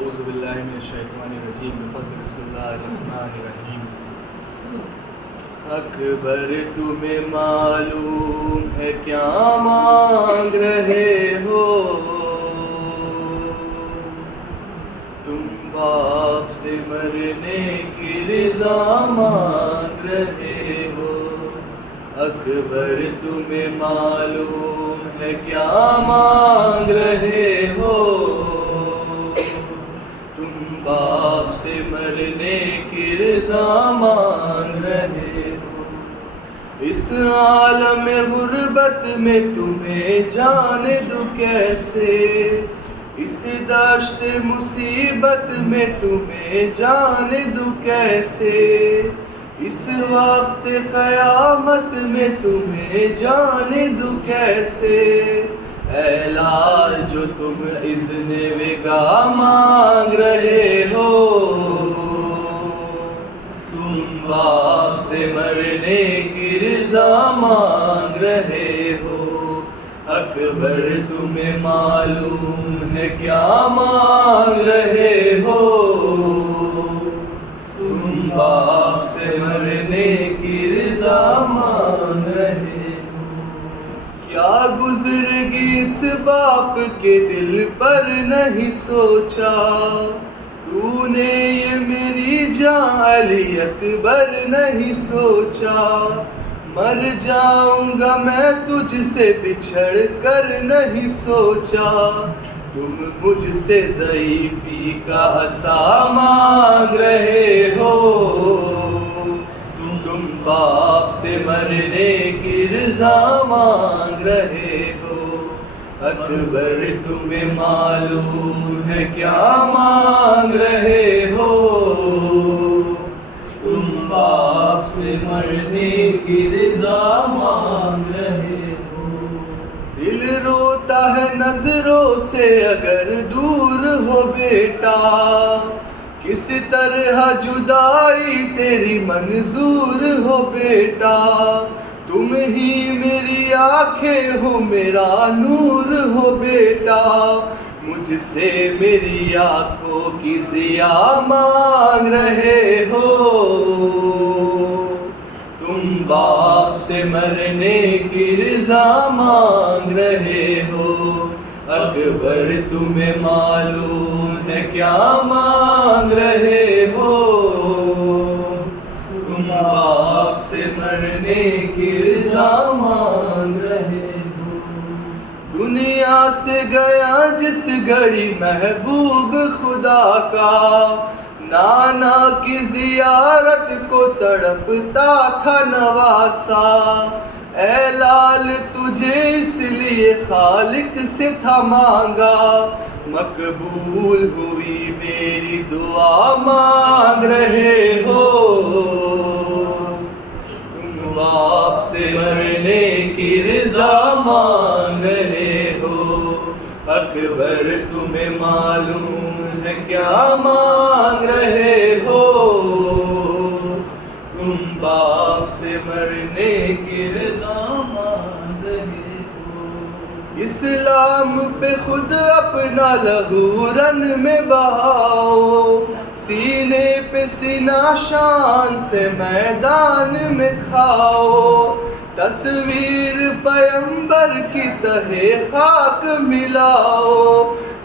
औज़ुबिल्लाहि मिनश्शैतानिर्रजीम बिस्मिल्लाहिर्रहमानिर्रहीम। अकबर तुम्हें मालूम है क्या मांग रहे हो? तुम बाप से मरने की रिज़ा मांग रहे हो। अकबर तुम्हें मालूम है क्या मांग रहे हो? तुम बाप से मरने की रिज़ा मांग रहे हो। इस आलम गुर्बत में तुम्हें जाने दूं कैसे? इस दश्त मुसीबत में तुम्हें जाने दूं कैसे? इस वक्त क़यामत में तुम्हें जाने दूं कैसे? ऐ लाल जो तुम इज़्ने विगा मांग रहे हो, तुम बाप से मरने की रिज़ा मांग रहे हो। अकबर तुम्हें मालूम है क्या मांग रहे हो? तुम बाप से मरने की रिज़ा मांग रहे हो। क्या गुज़रेगी इस बाप के दिल पर नहीं सोचा? तूने ये मेरी जान अली अकबर नहीं सोचा? मर जाऊंगा मैं तुझसे बिछड़ कर नहीं सोचा? तुम मुझसे ज़ईफ़ी का असा मांग रहे हो। तुम बाप से मरने की रिज़ा मांग रहे हो। अकबर तुम्हें मालूम है क्या मांग रहे हो? तुम बाप से मरने की रिज़ा मांग रहे हो। दिल रोता है नजरों से अगर दूर हो बेटा, किस तरह जुदाई तेरी मंजूर हो बेटा? तुम ही मेरी आंखें हो मेरा नूर हो बेटा। मुझसे मेरी आंखों की ज़िया मांग रहे हो। तुम बाप से मरने की रिज़ा मांग रहे हो। अकबर तुम्हें मालूम है क्या मांग रहे हो? तुम बाप से मरने की रिज़ा मांग रहे हो। दुनिया से गया जिस घड़ी महबूब खुदा का, नाना की ज़ियारत को तड़पता था नवासा। ऐ लाल तुझे इसलिए खालिक से था मांगा, मकबूल हुई मेरी दुआ मांग रहे हो। तुम बाप से मरने की रिज़ा मांग रहे हो। अकबर तुम्हें मालूम है क्या मांग रहे हो? तुम बाप से मरने की रिज़ा मांग रहे हो। इस्लाम पे खुद अपना लहू रन में बहाओ, सीने पे सीना शान से मैदान में खाओ। तस्वीर पैगंबर की तहे खाक मिलाओ,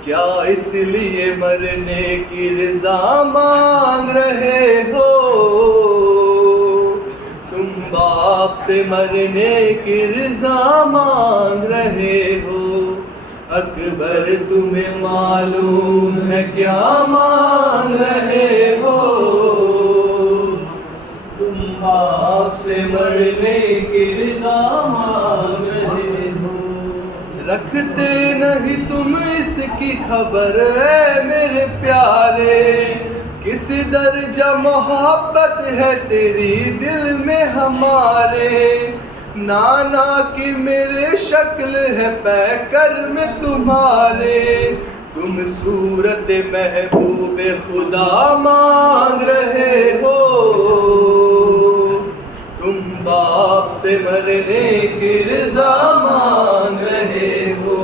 क्या इसलिए मरने की रिज़ा मांग रहे हो? तुम बाप से मरने की रिज़ा मांग रहे हो। अकबर तुम्हें मालूम है क्या मांग रहे हो? तुम बाप से मरने की रिज़ा मांग रहे हो। रखते नहीं तुम इसकी खबर है मेरे प्यारे, किस दर्जा मोहब्बत है तेरी दिल में हमारे। नाना की मेरे शक्ल है पैकर में तुम्हारे, तुम सूरत महबूब खुदा मांग रहे हो। तुम बाप से मरने की रिज़ा मांग रहे हो।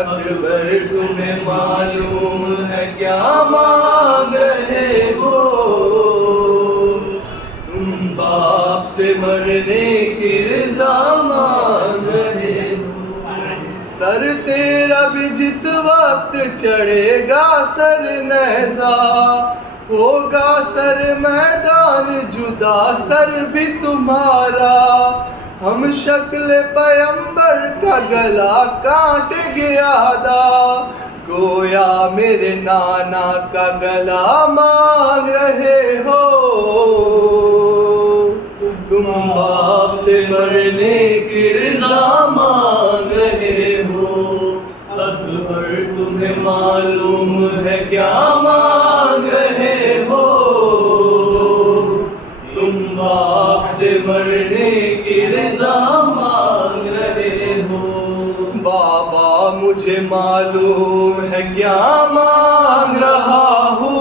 अकबर तुम्हें मालूम है क्या मांग रहे हो? तुम बाप से मरने की रज़ा मांग रहे हो। सर तेरा भी जिस वक्त चढ़ेगा सर नेज़ा, होगा सर मैदान जुदा सर भी तुम्हारा। हम शक्ल पैगंबर का गला काट गया था, गोया मेरे नाना का गला मांग रहे हो। तुम बाप से मरने की रज़ा मांग रहे हो। अकबर तुम्हें मालूम है क्या मांग रहे हो? तुम बाप से मरने की रज़ा मांग रहे हो। बाबा मुझे मालूम है क्या मांग रहा हूँ,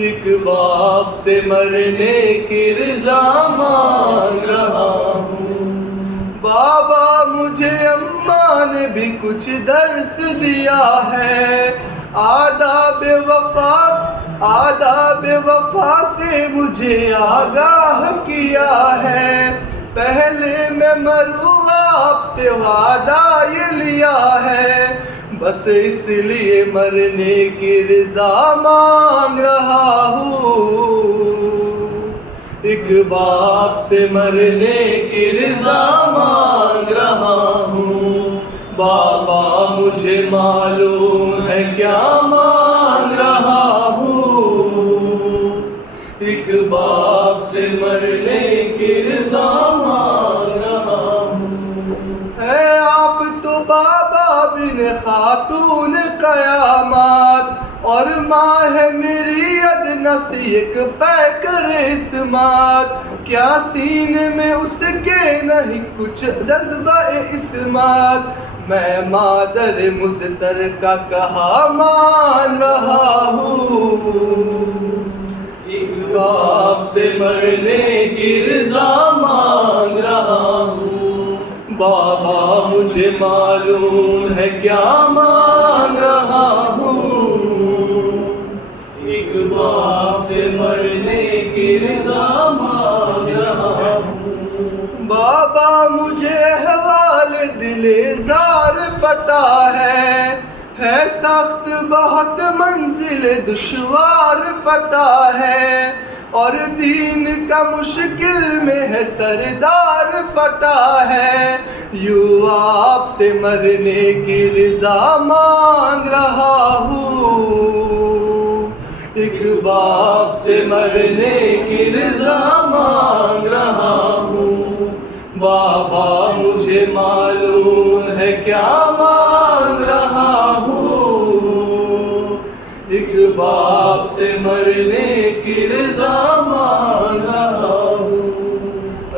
एक बाप से मरने की रज़ा मांग रहा हूँ। बाबा मुझे अम्मा ने भी कुछ दर्स दिया है, आदाब वफा से मुझे आगाह किया है। पहले मैं मरूँ आपसे वादा ये लिया है, बस इसलिए मरने की रज़ा मांग रहा हूँ। एक बाप से मरने की रज़ा मांग रहा हूँ। बाबा मुझे मालूम है क्या मांग रहा हूँ, एक बाप से मरने की रज़ा मांग रहा हूँ। है आप तो बाबा बिन खातून क़यामत, और माँ है मेरी अदनस एक पैकर इस्मात। क्या सीने में उसके नहीं कुछ जज्बा इस्मात, मैं मादर मुज़तर का कहा मान रहा हूँ। एक बाप से मरने की रज़ा मांग रहा हूँ। बाबा मुझे मालूम है क्या मांग रहा हूँ, एक बाप से मरने की रज़ा मांग रहा हूँ। बाबा मुझे अहवाल दिले ज़ार पता है सख्त बहुत मंजिल दुश्वार पता है, और दीन का मुश्किल में है सरदार पता है। यूँ आपसे मरने की रज़ा मांग रहा हूँ, एक बाप से मरने की रज़ा मांग रहा हूँ। बाबा मुझे मालूम है क्या मांग रहा हूँ, एक बाप से मरने की रज़ा मांग रहा हूँ।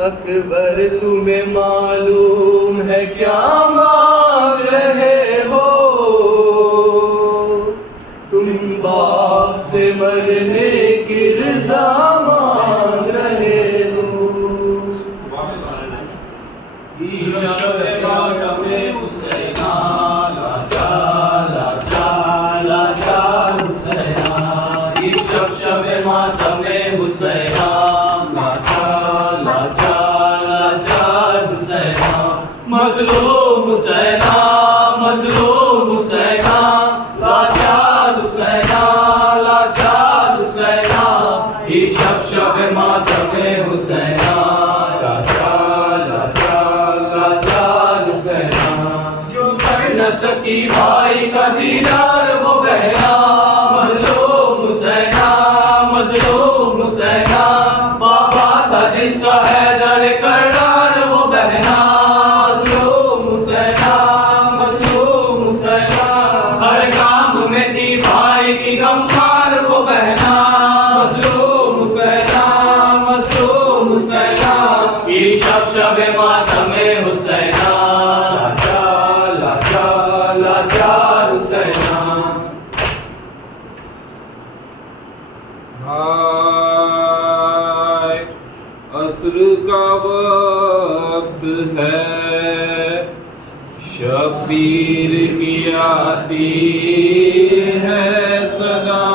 अकबर तुम्हें मालूम है क्या मांग रहे हो? तुम बाप से मरने की रज़ा मांग रहे हो। मज़लूम हुसैना, मज़लूम हुसैना, लाचार हुसैना, लाचार हुसैना, ये शब मातम हुसैना, लाचार लाचार लाचार हुसैना। जो कर न सकी भाई का दीदार वो बहना, मज़लूम हुसैना, मज़लूम हुसैना, बाबा था जिसका हैदर करार वो बहना, हर काम में थी भाई की गमखार वो बहना, मज़लूम हुसैना, मज़लूम हुसैना, ये शब मातम हुसैना, लाचार लाचार लाचार हुसैना। हाय असर का वक्त है, शबीर की आती है सदा।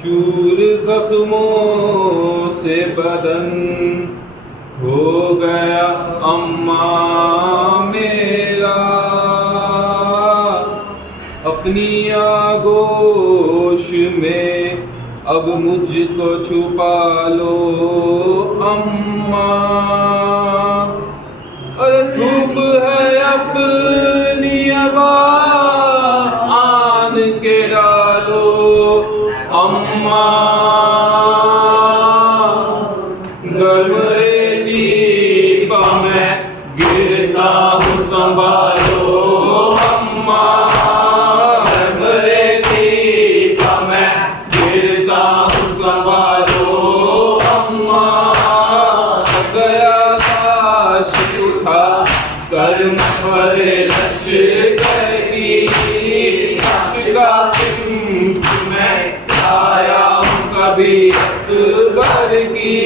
चूर जख्मों से बदन हो गया अम्मा मेरा, अपनी आगोश में अब मुझको छुपा लो अम्मा। अरे धूप है अपनी आन के डालो अम्मा। गर्म रेती पर मैं गिरता हूँ संभालो अम्मा। गर्म रेती पर मैं गिरता हूँ संभालो अम्मा। गया काश उठा कर्म भरे लश्कर की, का सिंह मैं आया हूँ कभी अकबर की।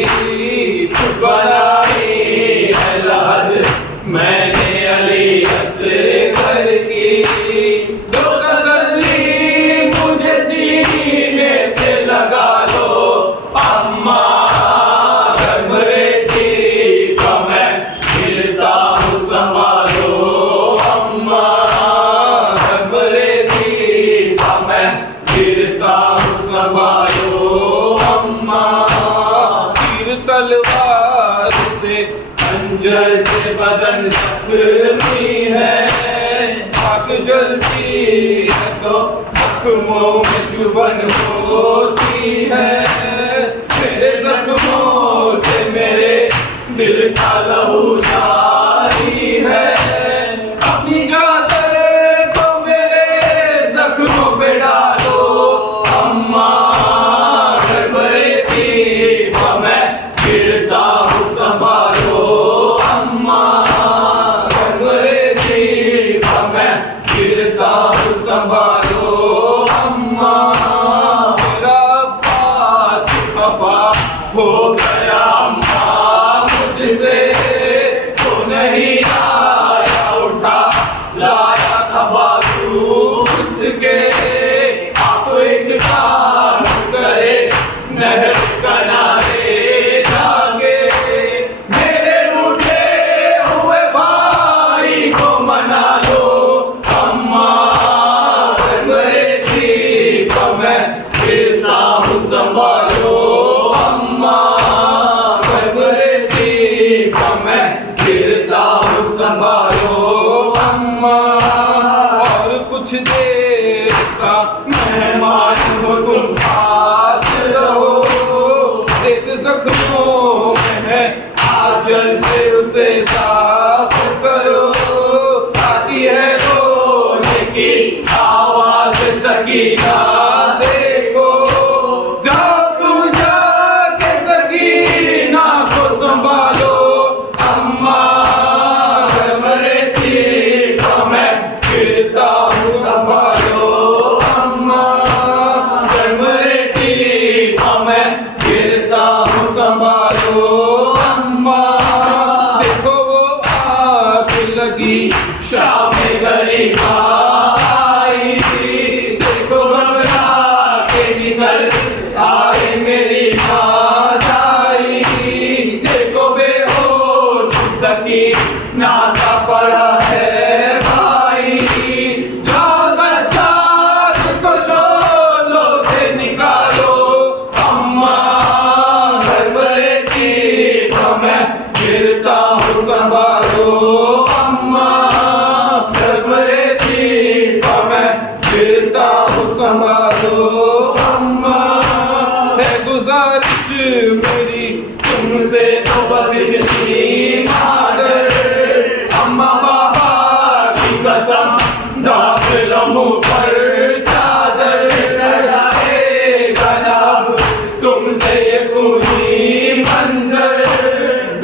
बनाई है लहद मैंने अली असगर की, दो तसल्ली मुझे सीने से लगा लो अम्मा। गर्म रेती का मैं गिरता हूँ संभालो अम्मा। गर्म रेती का मैं गिरता हूँ संभालो अम्मा। तीर तलवार से खंजर से बदन जख्मी है, आग जलती है तो जख्मों में चुभन होती है। मेरे जख्मों से मेरे दिल का लहू जारी है, अपनी चादर को मेरे जख्मों पे डालो अम्मा। गर्म रेती पर मैं गिरता हूँ संभालो अम्मा। गर्म रेती पर मैं गिरता हूँ संभालो अम्मा। मेरा पास खफा हो गया अम्मा मुझसे, तो नहीं आया उठा लाया था बाजू उसके। आप एक काम करे नहर किनारे जाके, मेरे रूठे हुए भाई को मना लो अम्मा। गर्म रेती पर मैं गिरता हूँ संभालो अम्मा। गर्म रेती पर मैं गिरता हूँ संभालो अम्मा। और कुछ देर का मेहमान हो तुम पास रहो, एक जख्मों में है आंचल से उसे साफ करो। आती है रोने की आवाज सकीना देखो, जाओ तुम जाके सकीना को संभालो अम्मा। गर्म रेती पर मैं गिरता हूँ संभालो अम्मा। गर्म रेती पर मैं गिरता हूँ संभालो अम्मा। देखो वो आग लगी शाम गरीब आई, देखो घबरा के निकल आए मेरी माँ जाई। देखो बेहोश सकी नाता पड़ा है भाई, जाओ सज्जाद को शोलों से निकालो अम्मा। गर्म रेती पर मैं गिरता हूँ संभालो अम्मा। गर्म रेती पर मैं गिरता हूँ संभालो अम्मा। है गुजारिश मेरी तुमसे तो बस इतनी मादर, अम्मा बाबा की कसम दाखिल मुँह पर चादर। रहेगा जब तुमसे ये खूनी मंजर,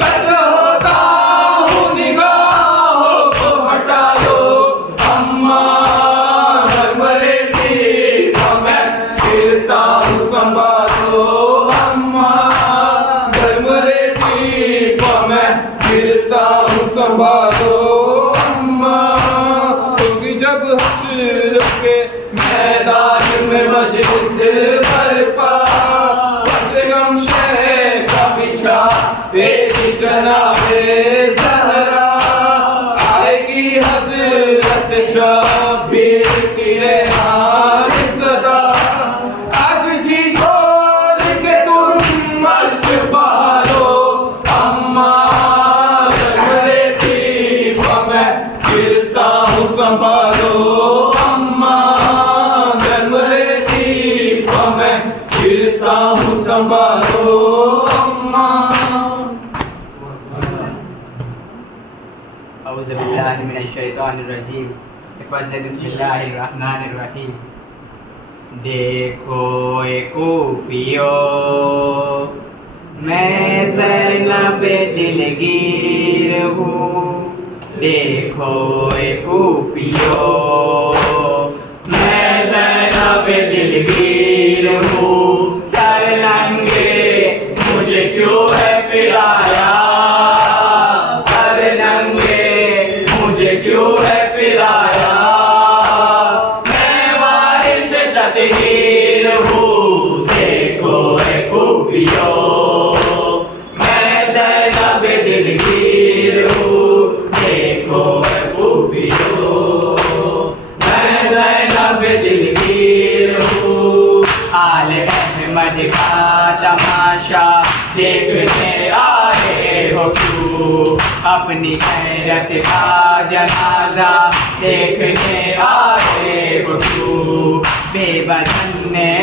कल होता हूँ निगाहों को हटा लो अम्मा। गर्म रेती पर मैं गिरता हूँ संभालो अम्मा। गर्म रेती पर मैं गिरता हूँ संभालो अम्मा। शबीर की रेहान सदा आज जी खोल के तुम मस्त बहारो अम्मा रहती मैं गिरता हूँ संभालो अम्मा गर्म रहती मैं गिरता हूँ संभालो अम्मा। औज़ु बिल्लाहि मिनश शैतानिर रजीम। बिस्मिल्लाहिर्रहमानिर्रहीम। देखो ए कूफियो मैं ज़ैनब दिलगीर हूँ। देखो ए कूफियो मैं ज़ैनब दिलगीर हूँ। सर नंगे मुझे क्यों है फिराया, सर नंगे मुझे क्यों है फिराया। मैं वारिस तत्हीर हूँ। देखो ए कूफियो मैं ज़ैनब दिलगीर हूँ। देखो ए कूफियो मैं ज़ैनब दिलगीर हूँ। आले अहमद का तमाशा देखने आए हो क्यों, अपनी गैरत का जनाजा देखने आए हो क्यों। बेबदन ने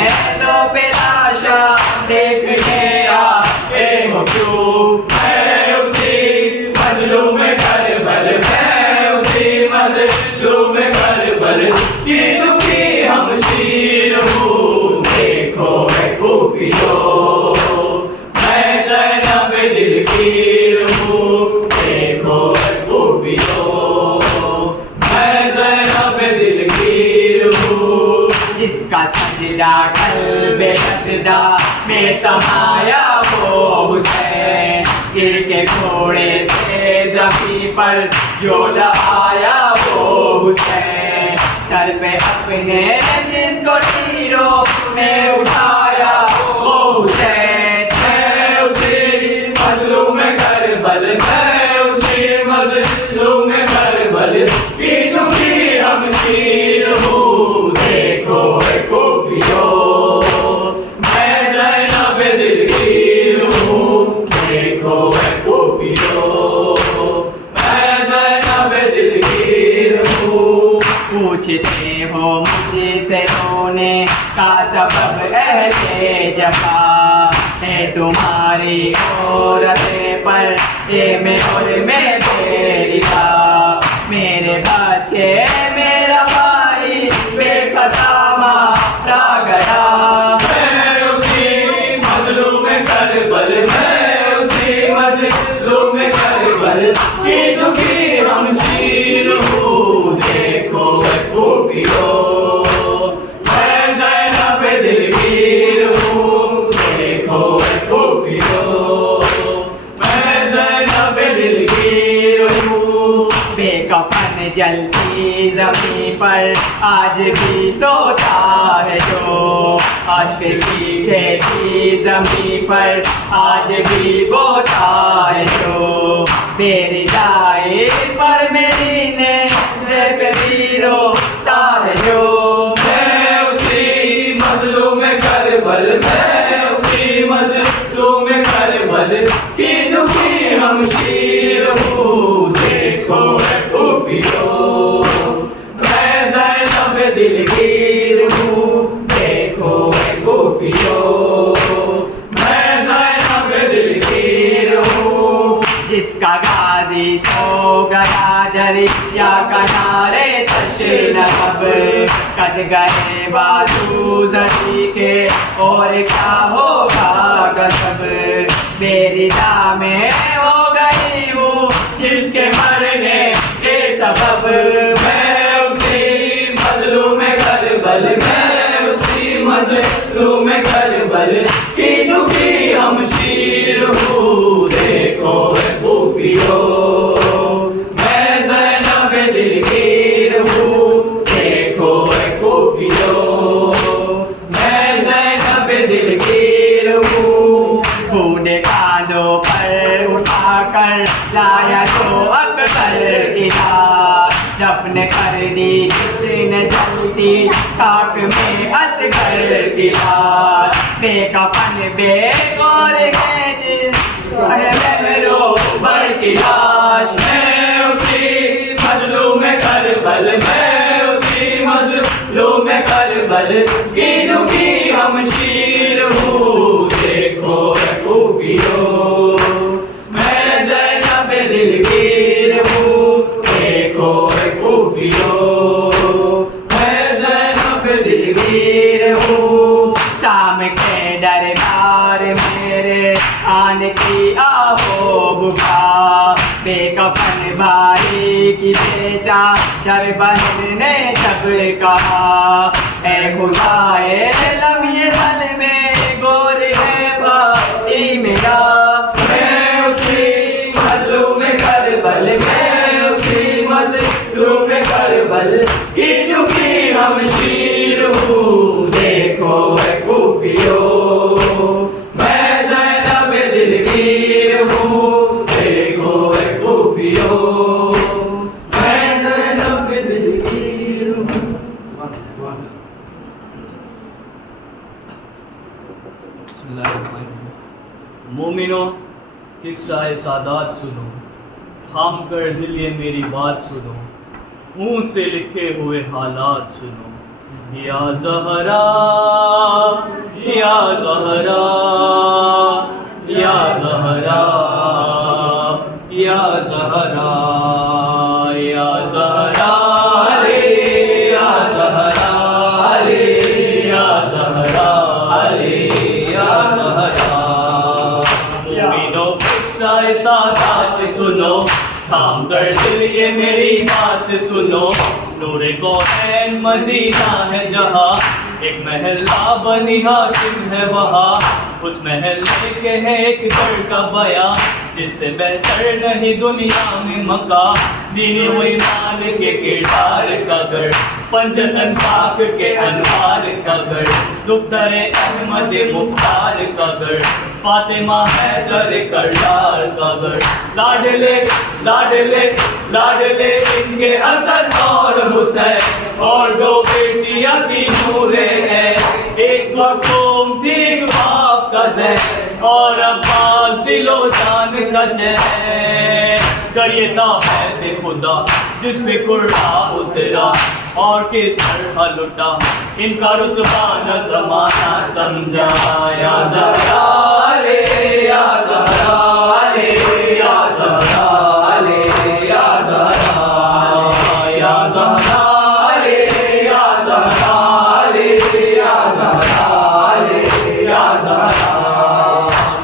तो बेलाशा देखने आए हो क्यों। मैं उसी मजलूम करबल, मैं उसी मजलूम करबल की दुखी हमशीर हूँ। देखो ए कूफियो मैं ज़ैनब दिलगीर हूँ। देखो ए कूफियो मैं ज़ैनब दिलगीर हूँ। जिसका सजदा कल्बे रज़दा में समाया हो हुसैन, गिर के घोड़े से ज़मीन पर जो आया वो हुसैन। सर पे अपने जिसको तीरों में उठाया वो हुसैन। मैं उसी मजलूम करबल, मैं उसी मजलूम करबल की दुखी हमशीर हूँ। देखो ए कूफियो मैं ज़ैनब दिलगीर हूँ। देखो ए कूफियो मैं ज़ैनब दिलगीर हूँ। पूछते हो मुझसे रोने का सबब अहले जफा है तुम्हारी औरतें पर ये में और मैं बेरिदा। मेरे बच्चे मेरा भाई बेखता मारा गया। मैं उसी मजलूम करबल, मैं उसी मजलूम करबल की दुखी हमशीर हूँ। देखो ए कूफियो मैं ज़ैनब दिलगीर हूँ। देखो ए कूफियो मैं ज़ैनब दिलगीर हूँ। बेकफन जलती ज़मीन पर आज भी सोता है जो, आज की खेती ज़मीन पर आज भी बोता है जो। मेरी दाई पर मेरी ने पे भी रोता है जो। मैं उसी मजलूम करबल, मैं उसी मजलूम करबल की दुखी हमशीर हूँ। देखो ए कूफियो मैं ज़ैनब दिलगीर हूँ। देखो ए कूफियो मैं ज़ैनब दिलगीर हूँ। जिसका गाजी सो गया दरिया किनारे तशनब, कट गए बाजू जरी के और क्या होगा गजब। मेरी दामें हो गई हूँ जिसके मरने के सबब। मैं उसी मजलूम करबल, मैं उसी मजलूम करबल की दुखी हमशीर हूँ। देखो ए कूफियो मैं ज़ैनब दिलगीर हूँ। देखो ए कूफियो मैं ज़ैनब दिलगीर हूँ। बूढ़े कांधों पर उठाकर लाया तो अकबर इलाज, दफन कर दी खाक में असगर की लाश बेकफन बेगौर है महरो बर की लाश मैं उसी मजलूम करबल मैं उसी मजलूम करबल की दुखी हमशीर हूँ देखो खूबियों मैं ज़ैनब दिलगीर हूँ देखो खूबियों मैं ज़ैनब दिलगीर हूँ शाम के दरबार मेरे आने की आहो बुका बेकफन भाई की बेचा दर बहन ने जब कहा ए खुदाए लम्हे सल में गोर है भाई मेरा मैं उसी मजलूम करबल मैं उसी मजलूम करबल की दुखी हमशीर हूँ देखो खूबियों मैं ज़ैनब दिलगीर हूँ देखो खूबियों मैं ज़ैनब दिलगीर हूँ। मोमिनो किस्सा सादात सुनो, थाम कर दिल ये मेरी बात सुनो, मुंह से लिखे हुए हालात सुनो। या ज़हरा या ज़हरा या ज़हरा या ज़हरा या ज़हरा या ज़हरा या ज़हरा या ज़हरा। मोमिनो किस्सा सादात सुनो, थाम कर दिल ये मेरी बात सुनो। नूरे कौनैन मदीना है जहाँ, एक महल्ला बनी हाशिम है वहाँ। उस महल्ले के है एक घर का बयां, जिससे बेहतर नहीं दुनिया में मका। दीनी हुई मान के किरदार का घर, पंजतन पाक के अनवार का घर, दुख्तरे अहमद मुख्तार का घर, फातिमा हैदर करदार का घर। लाडले लाडले लाडले इनके हसन और हुसैन, और दो बेटियां की नूरे हैं। एक मासूम थी एक बाप का ज़ैन, और अब्बास दिलो जान का चैन। करिएता है खुदा जिस पे कुर्रा उतरा, और किस तरह लुटा इनका रुतबा न ज़माना समझा। या ज़हरा ले या ज़हरा ले या ज़हरा ले या ज़हरा या ज़हरा ले या ज़हरा ले या ज़हरा ले या ज़हरा।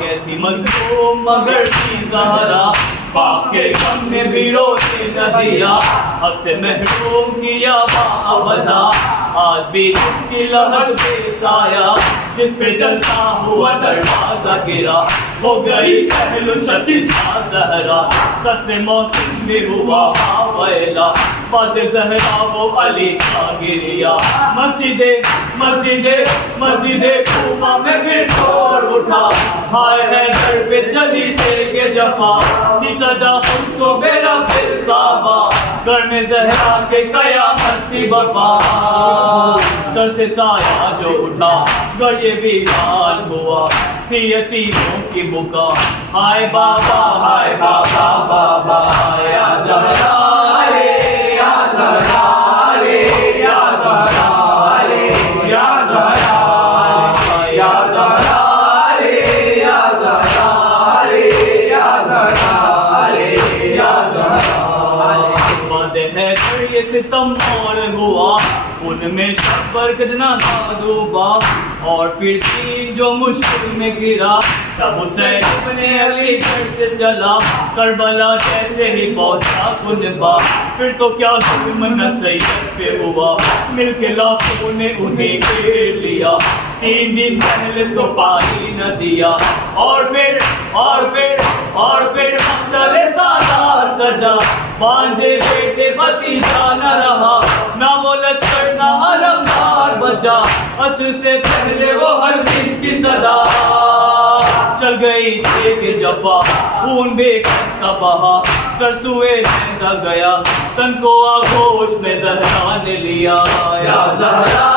कैसी मज़लूम मगर थी ज़हरा, बाप के गम में भी रोने न दिया, हक से महरूम किया बाअबदा। आज भी जिसकी लहर बेसाया, जिस पे जलता हुआ दरवाजा गिरा, हो गई पहलू शकीसा ज़हरा। कत्ल मौसम में हुआ आवेला, बात ज़हरा वो अली का गिरिया। मस्जिदे मस्जिदे मस्जिदे कूफा में फिर शोर उठा, हाय है दर पे चली के जफा, थी सदा उसको मेरा फिर काबा, घर में ज़हरा के कयामत थी बपा। सर से साया जो उठा घर ये भी हाल हुआ, थी यतीमों की बुका, हाय बाबा बाबा। या ज़हरा ले या ज़हरा ले या ज़हरा ले या ज़हरा या ज़हरा ले या ज़हरा ले या ज़हरा ले या ज़हरा। बात है फिर ये सितम और हुआ, उनमें शब बरकत ना डूबा, और फिर तीन जो मुश्किल में गिरा, तब हुसैन अपने अली घर से चला, करबला जैसे ही पहुंचा कुनबा। फिर तो क्या जुल्म नसीहत पे हुआ, मिलके लाखों ने उन्हें घेर लिया, 3 दिन पहले तो पानी न दिया। और फिर मक्तले सादात सजा, बांझे बेटे भतीजा न रहा, ना वो लश्कर ना अलमदार बचा, असर से पहले वो हर दिन की सदा। चल गई थी कि जफा खून बेकस का बहा, सरसुए जा गया तन को आगोश में ज़हरा ने लिया। या ज़हरा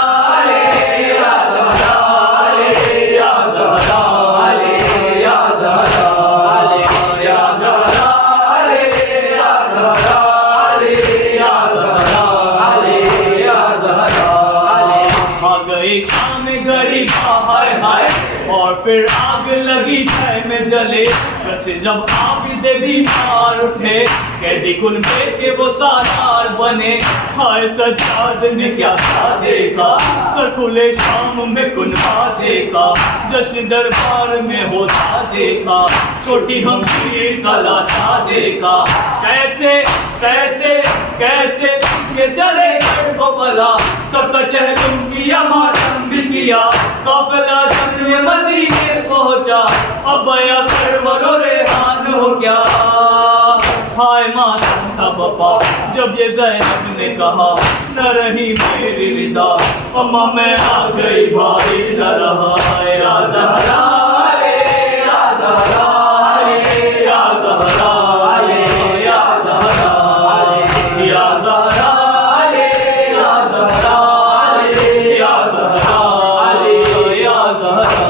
शाम गरीबा हाय हाय, और फिर आग लगी तय में जले। वैसे जब आबिद बीमार उठे, कैदी कुनबे के वो सालार बने। हाय सज्जाद ने क्या देखा, सर खुले शाम में कुनबा देखा। जश्न दरबार में होता देखा, छोटी हमशीर का लाशा देखा। कैचे कैचे कैचे ये चले गए को बला, सबका चहलम किया मातम भी किया। काफिला जब ये मदीने पहुंचा, अब बया सरवरो रेहान हो गया। हाय मातम था बापा जब ये ज़ैनब ने कहा, न रही मेरी रिदा, अम्मा मैं आ गई भाई न रहा। या ज़हरा या ज़हरा या ज़हरा या ज़हरा या ज़हरा या ज़हरा या ज़हरा या ज़हरा।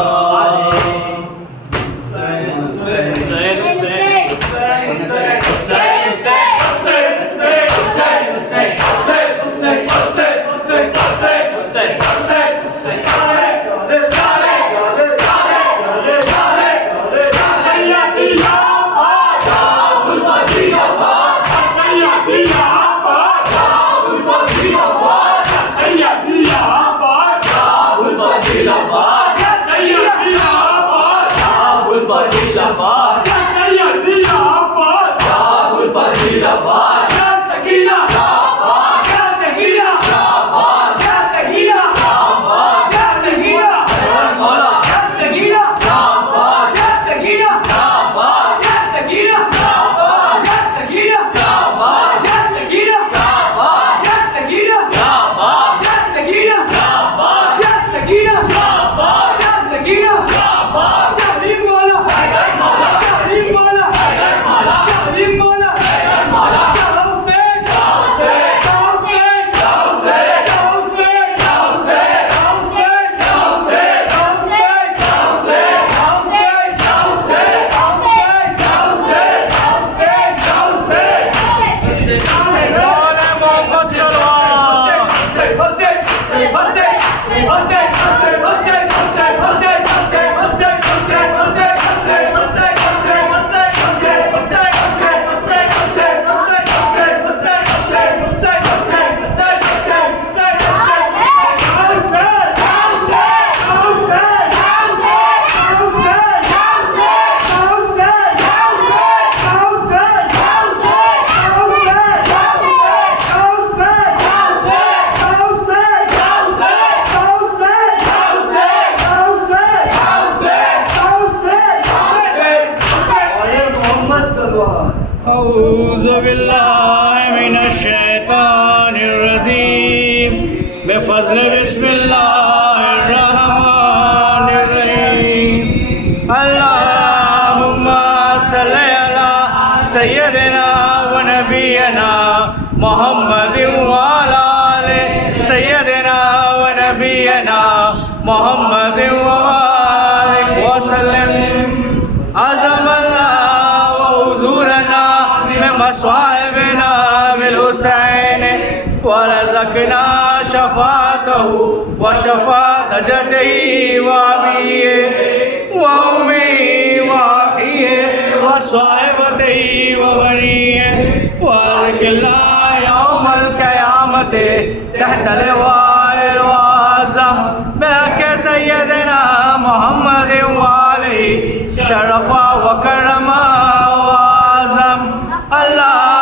औज़ु बिल्लाहि मिनश शैतानिर रजीम, बिफ़ज़्ल बिस्मिल्लाहिर रहमानिर रहीम। अल्लाहुम्मा सल्लि अला सय्यदिना व नबियना मुहम्मदिन व अला आलि सय्यदिना व नबियना मुहम्मदिन व बारिक व सल्लिम। मस्वाहिबना बिल हुसैन वरज़क़ना शफ़ाअतहु व शफ़ाअत जद्दिही व अबीही व उम्मिही व अख़ीही व स्वाहिबतिही व बनीही व अदखिलना यौमल क़यामति तहत लिवाइल आज़म बिहक़्क़ि सय्यदिना मुहम्मदिन व आलिही शरफ़ा व करमा व आज़म। अल्लाह